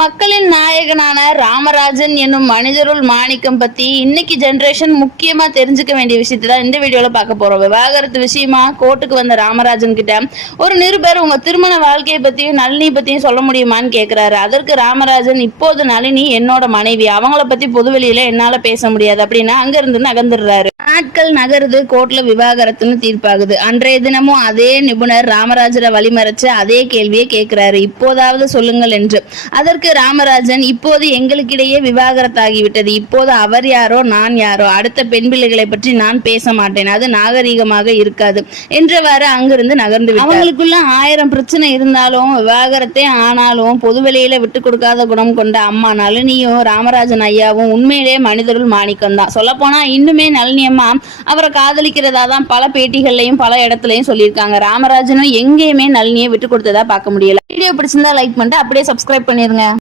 மக்களின் நாயகனான ராமராஜன் என்னும் மனிதருள் மாணிக்கம் பத்தி இன்னைக்கு ஜெனரேஷன் முக்கியமா தெரிஞ்சுக்க வேண்டிய விஷயத்தை தான் இந்த வீடியோல பார்க்க போறோம். விவாகரத்து விஷயமா கோர்ட்டுக்கு வந்த ராமராஜன் கிட்ட ஒரு நிருபர் உங்க திருமண வாழ்க்கையை பத்தியும் நளினி பத்தியும் சொல்ல முடியுமான்னு கேக்குறாரு. அதற்கு ராமராஜன், இப்போது நளினி என்னோட மனைவி, அவங்கள பத்தி பொதுவெளியில என்னால பேச முடியாது அப்படின்னா அங்க இருந்து நகர்ந்துடுறாரு. நாட்கள் நகருது, கோர்ட்ல விவாகரத்துன்னு தீர்ப்பாகுது. அன்றைய தினமும் அதே நிபுணர் ராமராஜரை வழிமறைச்சு அதே கேள்வியை கேட்கிறாரு, இப்போதாவது சொல்லுங்கள் என்று. அதற்கு ராமராஜன், இப்போது எங்களுக்கிடையே விவாகரத்தாகிவிட்டது. இப்போது அவர் யாரோ நான் யாரோ, அடுத்த பெண் பிள்ளைகளை பற்றி நான் பேச மாட்டேன், அது நாகரீகமாக இருக்காது என்றவாறு அங்கிருந்து நகர்ந்து விட்டார். அவங்களுக்குள்ள 1000 பிரச்சனை இருந்தாலும் விவாகரத்தே ஆனாலும் பொதுவெளியில விட்டு கொடுக்காத குணம் கொண்ட அம்மா நளினியும் ராமராஜன் ஐயாவும் உண்மையிலேயே மனிதருள் மாணிக்கம் தான். சொல்ல போனா இன்னுமே நளினி அம்மா அவரை காதலிக்கிறதா தான் பல பேட்டிகள்லையும் பல இடத்துலயும் சொல்லியிருக்காங்க. ராமராஜனும் எங்கேயுமே நளினியை விட்டு கொடுத்ததா பார்க்க முடியல. வீடியோ பிடிச்சிருந்தா லைக் பண்ணிட்டு அப்படியே சப்ஸ்கிரைப் பண்ணிருங்க.